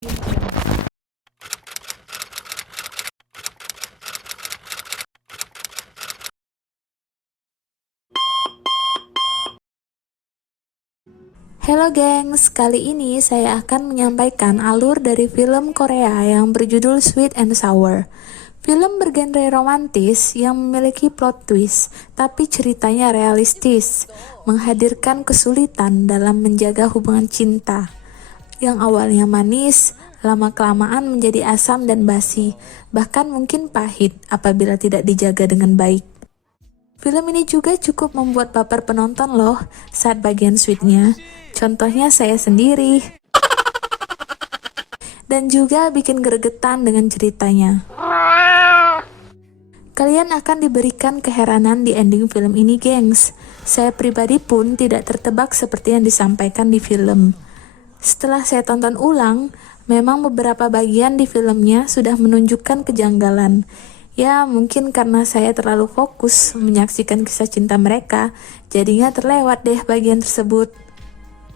Halo gengs, kali ini saya akan menyampaikan alur dari film Korea yang berjudul Sweet and Sour. Film bergenre romantis yang memiliki plot twist, tapi ceritanya realistis, menghadirkan kesulitan dalam menjaga hubungan cinta. Yang awalnya manis, lama-kelamaan menjadi asam dan basi, bahkan mungkin pahit apabila tidak dijaga dengan baik. Film ini juga cukup membuat baper penonton loh saat bagian sweetnya. Contohnya saya sendiri. Dan juga bikin gregetan dengan ceritanya. Kalian akan diberikan keheranan di ending film ini, gengs. Saya pribadi pun tidak tertebak seperti yang disampaikan di film. Setelah saya tonton ulang, memang beberapa bagian di filmnya sudah menunjukkan kejanggalan. Ya, mungkin karena saya terlalu fokus menyaksikan kisah cinta mereka, jadinya terlewat deh bagian tersebut.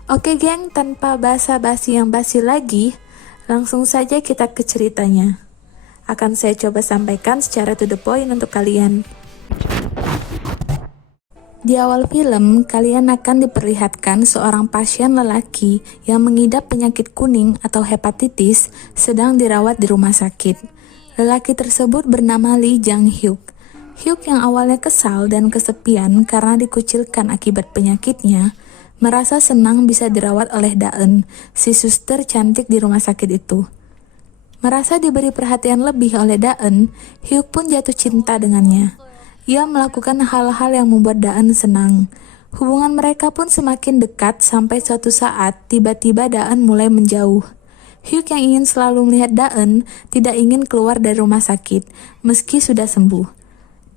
Oke geng, tanpa basa-basi yang basi lagi, langsung saja kita ke ceritanya. Akan saya coba sampaikan secara to the point untuk kalian. Di awal film, kalian akan diperlihatkan seorang pasien lelaki yang mengidap penyakit kuning atau hepatitis sedang dirawat di rumah sakit. Lelaki tersebut bernama Lee Jang-hyuk. Hyuk yang awalnya kesal dan kesepian karena dikucilkan akibat penyakitnya, merasa senang bisa dirawat oleh Daeun, si suster cantik di rumah sakit itu. Merasa diberi perhatian lebih oleh Daeun, Hyuk pun jatuh cinta dengannya. Ia melakukan hal-hal yang membuat Daeun senang. Hubungan mereka pun semakin dekat sampai suatu saat tiba-tiba Daeun mulai menjauh. Hyuk yang ingin selalu melihat Daeun tidak ingin keluar dari rumah sakit, meski sudah sembuh.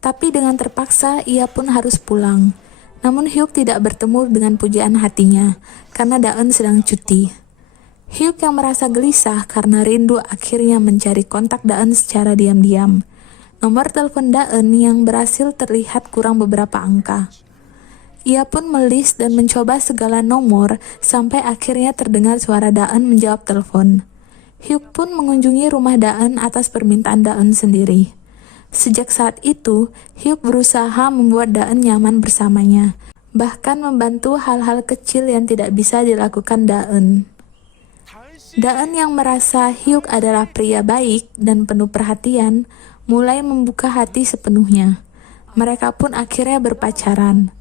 Tapi dengan terpaksa, ia pun harus pulang. Namun Hyuk tidak bertemu dengan pujaan hatinya, karena Daeun sedang cuti. Hyuk yang merasa gelisah karena rindu akhirnya mencari kontak Daeun secara diam-diam. Nomor telepon Daeun yang berhasil terlihat kurang beberapa angka. Ia pun melis dan mencoba segala nomor sampai akhirnya terdengar suara Daeun menjawab telepon. Hyuk pun mengunjungi rumah Daeun atas permintaan Daeun sendiri. Sejak saat itu, Hyuk berusaha membuat Daeun nyaman bersamanya, bahkan membantu hal-hal kecil yang tidak bisa dilakukan Daeun. Daeun yang merasa Hyuk adalah pria baik dan penuh perhatian, mulai membuka hati sepenuhnya. Mereka pun akhirnya berpacaran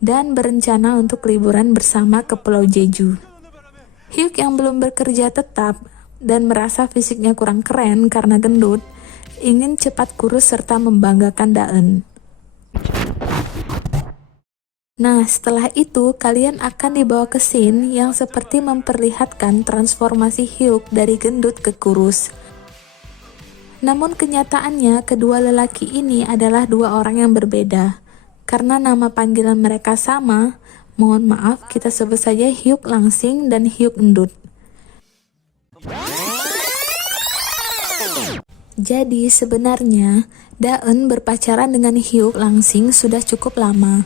dan berencana untuk liburan bersama ke Pulau Jeju. Hyuk yang belum bekerja tetap dan merasa fisiknya kurang keren karena gendut, ingin cepat kurus serta membanggakan Daeun. Nah, setelah itu kalian akan dibawa ke scene yang seperti memperlihatkan transformasi Hyuk dari gendut ke kurus. Namun kenyataannya kedua lelaki ini adalah dua orang yang berbeda. Karena nama panggilan mereka sama, mohon maaf kita sebut saja Hyuk langsing dan Hyuk endut. Jadi sebenarnya Daeun berpacaran dengan Hyuk langsing sudah cukup lama.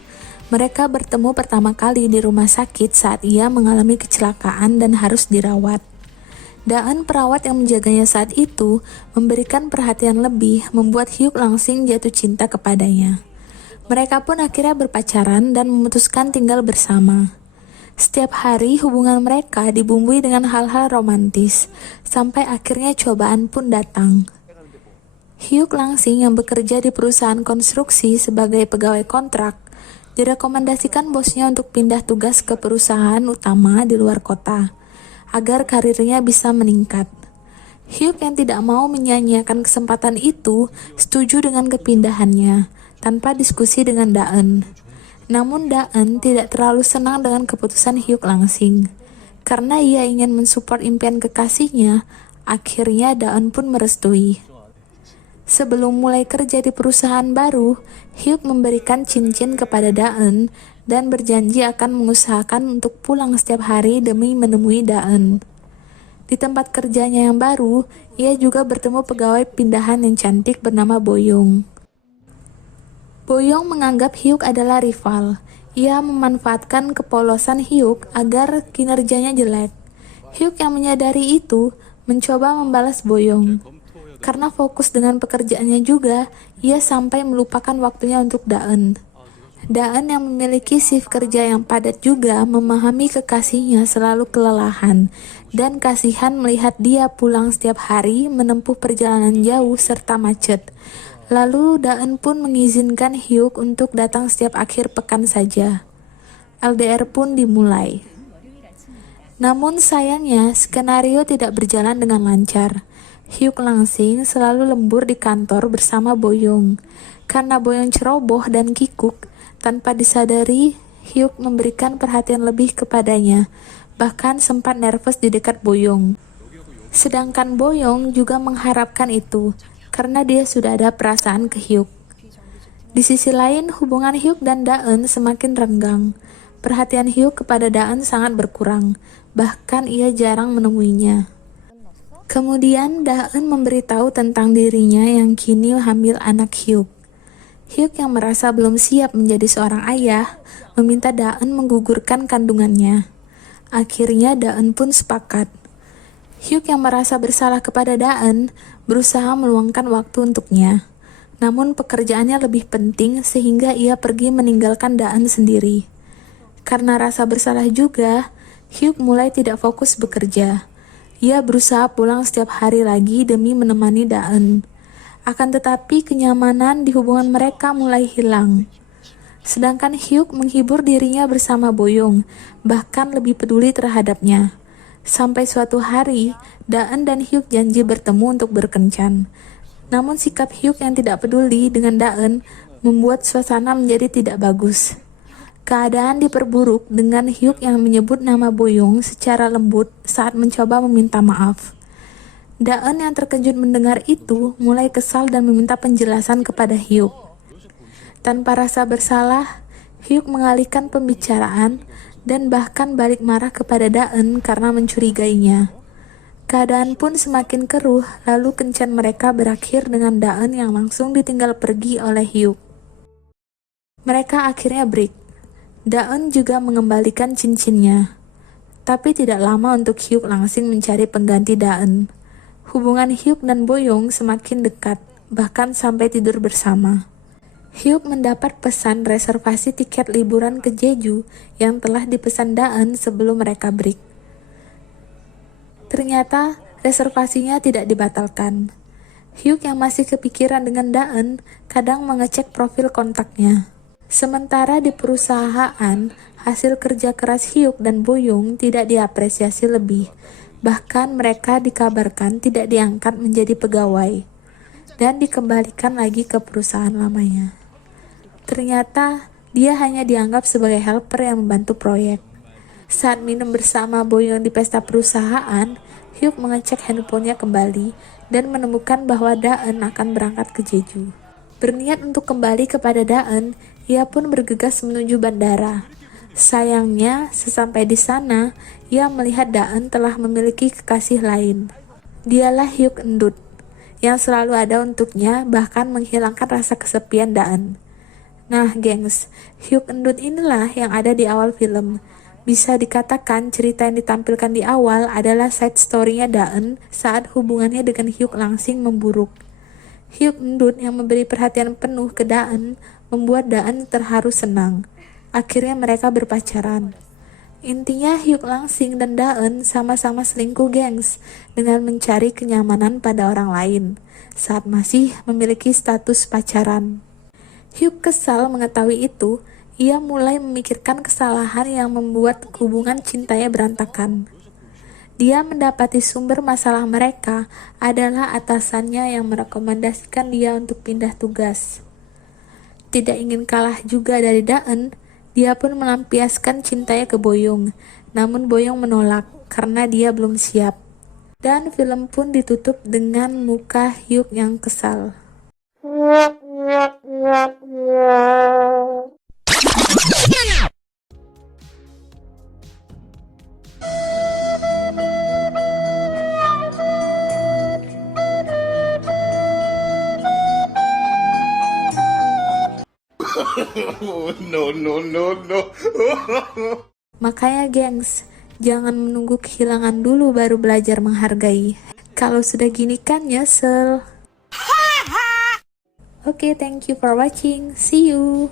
Mereka bertemu pertama kali di rumah sakit saat ia mengalami kecelakaan dan harus dirawat. Daeun perawat yang menjaganya saat itu memberikan perhatian lebih membuat Hyuk langsing jatuh cinta kepadanya. Mereka pun akhirnya berpacaran dan memutuskan tinggal bersama. Setiap hari hubungan mereka dibumbui dengan hal-hal romantis, sampai akhirnya cobaan pun datang. Hyuk langsing yang bekerja di perusahaan konstruksi sebagai pegawai kontrak, direkomendasikan bosnya untuk pindah tugas ke perusahaan utama di luar kota, agar karirnya bisa meningkat. Hyuk yang tidak mau menyia-nyiakan kesempatan itu, setuju dengan kepindahannya, tanpa diskusi dengan Daeun. Namun Daeun tidak terlalu senang dengan keputusan Hyuk langsing. Karena ia ingin mensupport impian kekasihnya, akhirnya Daeun pun merestui. Sebelum mulai kerja di perusahaan baru, Hyuk memberikan cincin kepada Daeun dan berjanji akan mengusahakan untuk pulang setiap hari demi menemui Daeun. Di tempat kerjanya yang baru, ia juga bertemu pegawai pindahan yang cantik bernama Boyoung. Boyoung menganggap Hyuk adalah rival. Ia memanfaatkan kepolosan Hyuk agar kinerjanya jelek. Hyuk yang menyadari itu mencoba membalas Boyong. Karena fokus dengan pekerjaannya juga, ia sampai melupakan waktunya untuk Daen. Daen yang memiliki shift kerja yang padat juga memahami kekasihnya selalu kelelahan dan kasihan melihat dia pulang setiap hari menempuh perjalanan jauh serta macet. Lalu Daen pun mengizinkan Hyuk untuk datang setiap akhir pekan saja. LDR pun dimulai. Namun sayangnya skenario tidak berjalan dengan lancar. Hyuk Langsing selalu lembur di kantor bersama Boyong. Karena Boyong ceroboh dan kikuk, tanpa disadari Hyuk memberikan perhatian lebih kepadanya, bahkan sempat nervous di dekat Boyong. Sedangkan Boyong juga mengharapkan itu, karena dia sudah ada perasaan ke Hyuk. Di sisi lain, hubungan Hyuk dan Daen semakin renggang. Perhatian Hyuk kepada Daen sangat berkurang, bahkan ia jarang menemuinya. Kemudian Daen memberitahu tentang dirinya yang kini hamil anak Hyuk. Hyuk yang merasa belum siap menjadi seorang ayah, meminta Daen menggugurkan kandungannya. Akhirnya Daen pun sepakat. Hyuk yang merasa bersalah kepada Daen, berusaha meluangkan waktu untuknya. Namun pekerjaannya lebih penting sehingga ia pergi meninggalkan Daen sendiri. Karena rasa bersalah juga, Hyuk mulai tidak fokus bekerja. Ia berusaha pulang setiap hari lagi demi menemani Daen. Akan tetapi kenyamanan di hubungan mereka mulai hilang. Sedangkan Hyuk menghibur dirinya bersama Boyong, bahkan lebih peduli terhadapnya. Sampai suatu hari, Daen dan Hyuk janji bertemu untuk berkencan. Namun sikap Hyuk yang tidak peduli dengan Daen membuat suasana menjadi tidak bagus. Keadaan diperburuk dengan Hyuk yang menyebut nama Boyong secara lembut saat mencoba meminta maaf. Daen yang terkejut mendengar itu mulai kesal dan meminta penjelasan kepada Hyuk. Tanpa rasa bersalah, Hyuk mengalihkan pembicaraan dan bahkan balik marah kepada Daen karena mencurigainya. Keadaan pun semakin keruh, lalu kencan mereka berakhir dengan Daen yang langsung ditinggal pergi oleh Hyuk. Mereka akhirnya break. Daen juga mengembalikan cincinnya. Tapi tidak lama untuk Hyuk Langsing mencari pengganti Daen. Hubungan Hyuk dan Boyong semakin dekat, bahkan sampai tidur bersama. Hyuk mendapat pesan reservasi tiket liburan ke Jeju yang telah dipesan Daen sebelum mereka break. Ternyata reservasinya tidak dibatalkan. Hyuk yang masih kepikiran dengan Daen kadang mengecek profil kontaknya. Sementara di perusahaan, hasil kerja keras Hyuk dan Boyong tidak diapresiasi lebih. Bahkan mereka dikabarkan tidak diangkat menjadi pegawai dan dikembalikan lagi ke perusahaan lamanya. Ternyata dia hanya dianggap sebagai helper yang membantu proyek. Saat minum bersama Boyong di pesta perusahaan, Hyuk mengecek handphonenya kembali dan menemukan bahwa Daen akan berangkat ke Jeju. Berniat untuk kembali kepada Daen, ia pun bergegas menuju bandara. Sayangnya, sesampai di sana, ia melihat Daen telah memiliki kekasih lain. Dialah Hyuk Endut, yang selalu ada untuknya, bahkan menghilangkan rasa kesepian Daen. Nah, gengs, Hyuk Endut inilah yang ada di awal film. Bisa dikatakan cerita yang ditampilkan di awal adalah side story-nya Daen saat hubungannya dengan Hyuk Langsing memburuk. Hyuk Endut yang memberi perhatian penuh ke Daen membuat Daen terharu senang. Akhirnya mereka berpacaran. Intinya Hyuk Langsing dan Daen sama-sama selingkuh gengs dengan mencari kenyamanan pada orang lain saat masih memiliki status pacaran. Hyuk kesal mengetahui itu, ia mulai memikirkan kesalahan yang membuat hubungan cintanya berantakan. Dia mendapati sumber masalah mereka adalah atasannya yang merekomendasikan dia untuk pindah tugas. Tidak ingin kalah juga dari Daen, dia pun melampiaskan cintanya ke Boyong, namun Boyong menolak karena dia belum siap. Dan film pun ditutup dengan muka Hyuk yang kesal. No, no, no, no. Makanya gengs, jangan menunggu kehilangan dulu baru belajar menghargai. Kalau sudah gini kan nyesel. Oke, thank you for watching. See you.